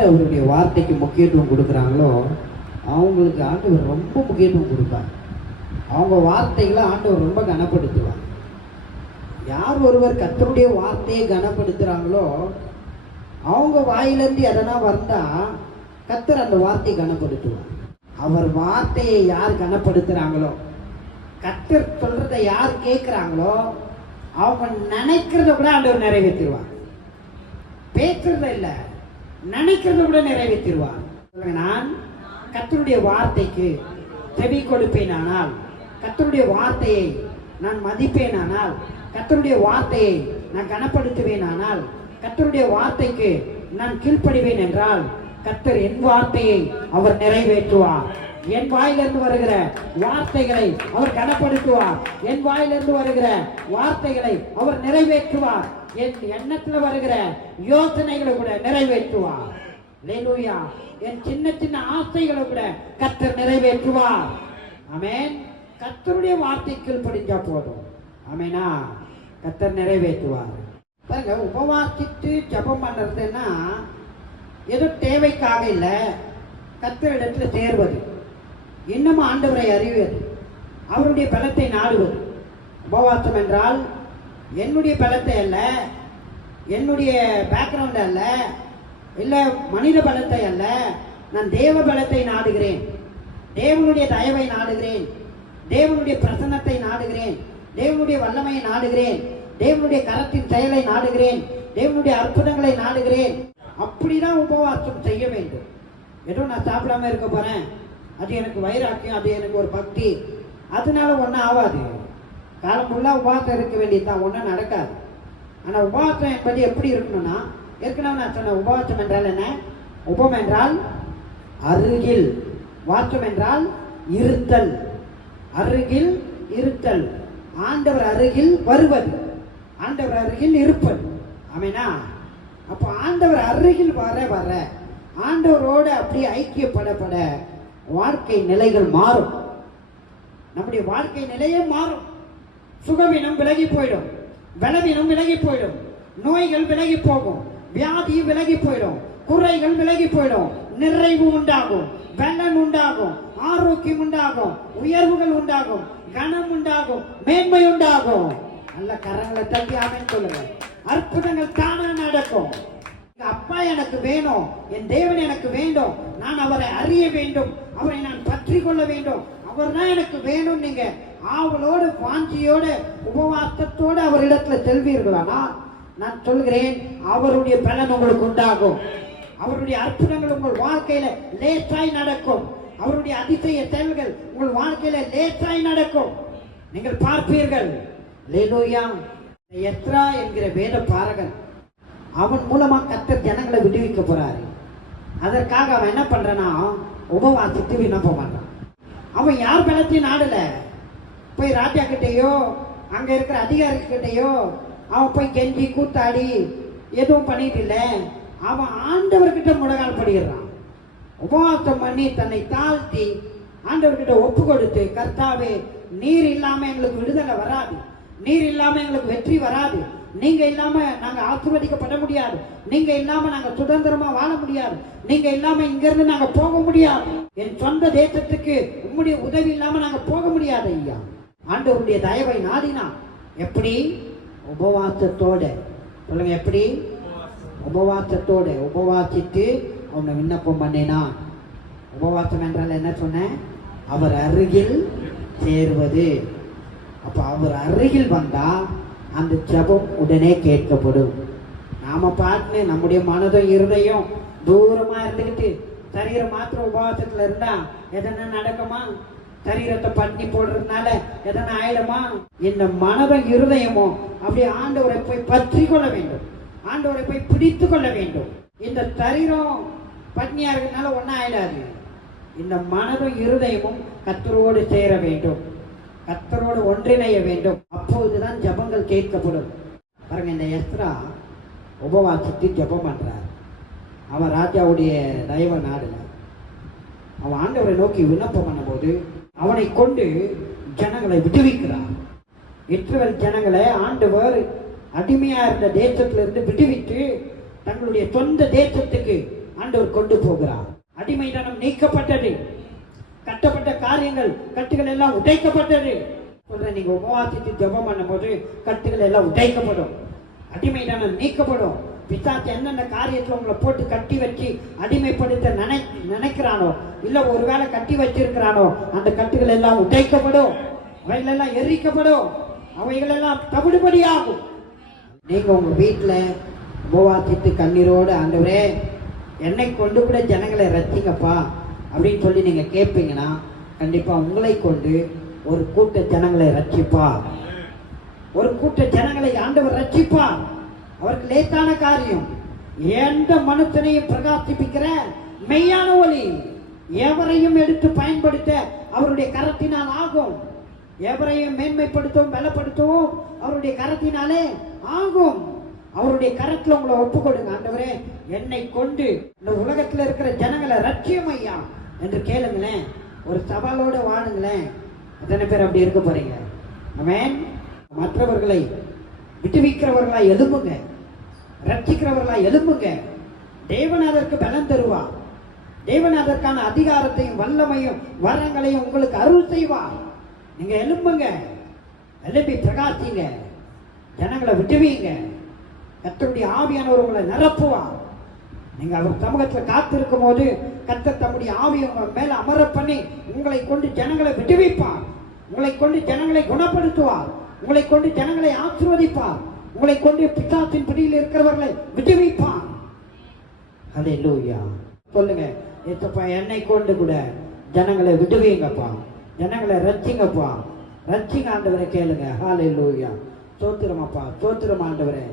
யார் அவருடைய வார்த்தைக்கு முக்கியத்துவம் கொடுக்குறாங்களோ அவங்களுக்கு ஆண்டவர் ரொம்ப முக்கியத்துவம் கொடுப்பார். அவங்க வார்த்தைகளை ஆண்டவர் ரொம்ப கனப்படுத்துவார். யார் ஒருவர் கர்த்தருடைய வார்த்தையை கனப்படுத்துகிறாங்களோ அவங்க வாயிலிருந்து எதனா வந்தால் கர்த்தர் அந்த வார்த்தையை கனப்படுத்துவார். அவர் வார்த்தையை யார் கனப்படுத்துகிறாங்களோ, கர்த்தர் சொல்கிறத யார் கேட்குறாங்களோ அவங்க நினைக்கிறத கூட ஆண்டவர் நிறைவேற்றிடுவார். பேசுறத இல்லை, நினைக்கிறத கூட நிறைவேற்றிடுவார். நான் கர்த்தருடைய வார்த்தைக்கு செவி கொடுப்பேனானால், கர்த்தருடைய வார்த்தையை நான் மதிப்பேனானால், கர்த்தருடைய வார்த்தையை நான் கனப்படுத்துவேனானால், கர்த்தருடைய வார்த்தைக்கு நான் கீழ்ப்படிவேன் என்றால் கர்த்தர் என் வார்த்தையை அவர் நிறைவேற்றுவார். என் வாயிலிருந்து வருகிற வார்த்தைகளை அவர் கனப்படுத்துவார். என் வாயிலிருந்து வருகிற வார்த்தைகளை அவர் நிறைவேற்றுவார். என் எண்ணத்தில் வருகிற யோசனைகளை கூட நிறைவேற்றுவார். அல்லேலூயா. என் சின்ன சின்ன ஆசைகளை கூட கர்த்தர் நிறைவேற்றுவார். ஆமென். கர்த்தருடைய வார்த்தைக்கு படிஞ்சா போதும். ஆமெனா. கர்த்தர் நிறைவேற்றுவார். பாருங்க, உபவாசித்து ஜெபம் பண்ணுறதுன்னா ஏதோ தேவைக்காக இல்லை, கர்த்தரிடத்துல சேர்வது, இன்னமும் ஆண்டவரை அறிவது, அவருடைய பலத்தை நாடுவது. உபவாசம் என்றால் என்னுடைய பலத்தை அல்ல, என்னுடைய பேக்ரவுண்ட் அல்ல, இல்லை மனித பலத்தை அல்ல, நான் தேவ பலத்தை நாடுகிறேன், தேவனுடைய தயவை நாடுகிறேன், தேவனுடைய பிரசன்னத்தை நாடுகிறேன், தேவனுடைய வல்லமையை நாடுகிறேன், தேவனுடைய கரத்தின் செயலை நாடுகிறேன், தேவனுடைய அற்புதங்களை நாடுகிறேன். அப்படிதான் உபவாசம் செய்ய வேண்டும். ஏதோ நான் சாப்பிடாம இருக்க போறேன், அது எனக்கு வைராக்கியம், அது எனக்கு ஒரு பக்தி, அதனால ஒன்றும் ஆகாது. காலம் ஃபுல்லாக உபவாசம் இருக்க வேண்டியதுதான், ஒன்றும் நடக்காது. ஆனால் உபவாசம் என்பது எப்படி இருக்கணும்னா, ஏற்கனவே நான் சொன்ன உபவாசம் என்றால் என்ன? உபம் என்றால் அருகில், வாசம் என்றால் இருத்தல், அருகில் இருத்தல், ஆண்டவர் அருகில் வருவது, ஆண்டவர் அருகில் இருப்பது. ஆமெனா. அப்போ ஆண்டவர் அருகில் வர ஆண்டவரோடு அப்படி ஐக்கியப்பட வாழ்க்கை நிலைகள் மாறும். நம்முடைய வாழ்க்கை நிலையே மாறும். சுகவீனம் விலகி போயிடும், பலவீனம் விலகி போயிடும், நோய்கள் விலகி போகும், வியாதி விலகி போயிடும், குறைகள் விலகி போயிடும், நிறைவு உண்டாகும், பலன் உண்டாகும், ஆரோக்கியம் உண்டாகும், உயர்வுகள் உண்டாகும், கனம் உண்டாகும், மேன்மை உண்டாகும். நல்ல கரங்களை தட்டி ஆமென் சொல்லுங்க. அற்புதங்கள் தானா நடக்கும். அப்பா எனக்கு வேணும், என் தேவன் எனக்கு வேண்டும், நான் அவரை அறிய வேண்டும், அவரை நான் பற்றி கொள்ள வேண்டும், அவர் தான் எனக்கு வேணும். நீங்க ஆவலோடு வாஞ்சியோட உபவாசத்தோடு அவரிடத்துல செல்வீர்களானா நான் சொல்கிறேன், அவருடைய பலன் உங்களுக்கு உண்டாகும். அவருடைய அற்புதங்கள் உங்கள் வாழ்க்கையில லேசாய் நடக்கும். அவருடைய அதிசய செயல்கள் உங்கள் வாழ்க்கையில லேசாய் நடக்கும். நீங்கள் பார்ப்பீர்கள். அல்லேலூயா. எஸ்ரா என்கிற வேத பாரகன், அவன் மூலமா கர்த்தர் ஜனங்களை விடுவிக்க போறாரு. அதற்காக அவன் என்ன பண்றானா, உபவாசித்து விண்ணப்பம் பண்றான். அவன் யார் பலத்தையும் நாடல, போய் ராஜா கிட்டையோ அங்க இருக்கிற அதிகாரிகிட்டையோ அவன் போய் கெஞ்சி கூத்தாடி எதுவும் பண்ணிட்டு இல்லை. அவன் ஆண்டவர்கிட்ட முழங்கால் படிக்கிறான். உபவாசம் பண்ணி தன்னை தாழ்த்தி ஆண்டவர்கிட்ட ஒப்பு கொடுத்து, கர்த்தாவே நீர் இல்லாம எங்களுக்கு விடுதலை வராது, நீர் இல்லாம எங்களுக்கு வெற்றி வராது, நீங்க இல்லாம நாங்க ஆசீர்வதிக்கப்பட முடியாது, நீங்க இல்லாம நாங்க சுதந்திரமா வாழ முடியாது, நீங்க இல்லாம இங்க இருந்து நாங்க போக முடியாது, என் சொந்த தேசத்துக்கு உம்முடைய உதவி இல்லாம நாங்க போக முடியாது ஐயா. ஆண்டவருடைய தயவை நாடினா எப்படி? உபவாசத்தோட. சொல்லுங்க, எப்படி? உபவாசத்தோட. உபவாசித்து அவனை விண்ணப்பம் பண்ணினான். உபவாசம் என்றால் என்ன சொன்ன? அவர் அருகில் சேர்வது. அப்ப அவர் அருகில் வந்தா அந்த ஜெபம் உடனே கேட்கப்படும். நாம பாட்டுன்னு நம்முடைய மனதும் இருதையும் தூரமா இருந்துக்கிட்டு சரீரம் மாத்திரம் உபவாசத்துல இருந்தா எதனா நடக்குமா? சரீரத்தை பண்ணி போடுறதுனால எதனா ஆயிடுமா? இந்த மனதும் இருதயமும் அப்படி ஆண்டவரை போய் பற்றி கொள்ள வேண்டும், ஆண்டவரை போய் பிடித்து கொள்ள வேண்டும். இந்த சரீரம் பட்னியா இருக்கிறதுனால ஒன்றும் ஆயிடாது. இந்த மனதும் இருதயமும் கர்த்தரோடு சேர வேண்டும், கர்த்தரோடு ஒன்றிணைய வேண்டும். அப்போதுதான் ஜெபங்கள் கேட்கப்படும். பாருங்க, இந்த எஸ்ரா உபவாசித்து ஜெபம் பண்றார். அவன் ராஜாவுடைய தயவ நாடுல அவன் ஆண்டவரை நோக்கி விண்ணப்பம் பண்ணும்போது அவனை கொண்டு ஜனங்களை விடுவிக்கிறார். இஸ்ரவேல் ஜனங்களை ஆண்டவர் அடிமையா இருந்த தேசத்திலிருந்து விடுவித்து தங்களுடைய சொந்த தேசத்துக்கு ஆண்டவர் கொண்டு போகிறார். அடிமைத்தனம் நீக்கப்பட்டது, கட்டப்பட்ட காரியங்கள் கட்டுகள் எல்லாம் உடைக்கப்பட்டது. சொல்றேன், நீங்க உபவாசித்து ஜெபம் பண்ணும் போது கட்டுகள் எல்லாம் உடைக்கப்படும், அடிமைத்தனம் நீக்கப்படும். பிசாசு என்னென்ன காரியத்தில் உங்களை போட்டு கட்டி வச்சு அடிமைப்படுத்த நினைக்கிறானோ, இல்ல ஒருவேளை கட்டி வச்சிருக்கிறானோ, அந்த கட்டுகள் எல்லாம் உடைக்கப்படும், அவைகள் எல்லாம் எரிக்கப்படும், அவைகள் எல்லாம் தவிடுபடியாகும். நீங்க உங்க வீட்டுல உபவாசித்து கண்ணீரோடு, ஆண்டவரே என்னை கொண்டு கூட ஜனங்களை ரசிங்கப்பா அப்படின்னு சொல்லி நீங்க கேட்பீங்கன்னா, கண்டிப்பா உங்களை கொண்டு ஒரு கூட்ட ஜனங்களை ரட்சிப்பா. ஒரு கூட்ட ஜனங்களை ஆண்டவர் ரட்சிப்பா. அவருக்கு லேசான காரியம். எந்த மனுஷனையும் பிரகாசிப்பிக்கிற மெய்யான ஒளி எவரையும் எடுத்து பயன்படுத்த அவருடைய கரத்தினால் ஆகும். எவரையும் மேன்மைப்படுத்தவும் பலப்படுத்தவும் அவருடைய கரத்தினாலே ஆகும். அவருடைய கரத்துல உங்களை ஒப்பு கொடுங்க. ஆண்டவரே என்னை கொண்டு இந்த உலகத்துல இருக்கிற ஜனங்களை ரட்சியம் ஐயா என்று கேளுங்களேன். ஒரு சவாலோட வாழுங்களேன். எத்தனை பேர் அப்படி இருக்க போறீங்க? ஆமென். மற்றவர்களை விட்டுவிக்கிறவர்களா எழும்புங்க, ரட்சிக்கிறவர்களா எழும்புங்க. தேவன் அதற்கு பலன் தருவார். தேவன் அதற்கான அதிகாரத்தையும் வல்லமையும் வரங்களையும் உங்களுக்கு அருள் செய்வார். நீங்க எழும்புங்க, எழுப்பி பிரகாசிங்க, ஜனங்களை விட்டுவீங்க. கர்த்தருடைய ஆவியானவர் உங்களை நிரப்புவார். நீங்க அவர் சமூகத்தில் காத்திருக்கும் போது கர்த்தர் தம்முடைய ஆவியை உங்கள் மேல அமர பண்ணி உங்களை கொண்டு ஜனங்களை விட்டுவிப்பார். உங்களை கொண்டு ஜனங்களை குணப்படுத்துவார். உங்களை கொண்டு ஜனங்களை ஆசீர்வதிப்பார். உங்களை கொண்டு பிசாசின் பிடியில் இருக்கிறவர்களை விட்டுவிப்பார். ஹல்லேலூயா. சொல்லுங்க, ஏசப்பா என்னை கொண்டு கூட ஜனங்களை விடுவீங்கப்பா, ஜனங்களை ரட்சிங்கப்பா, ரட்சிங்க ஆண்டவரை கேளுங்க. ஹல்லேலூயா. ஸ்தோத்திரம் அப்பா, ஸ்தோத்திரம் ஆண்டவரே.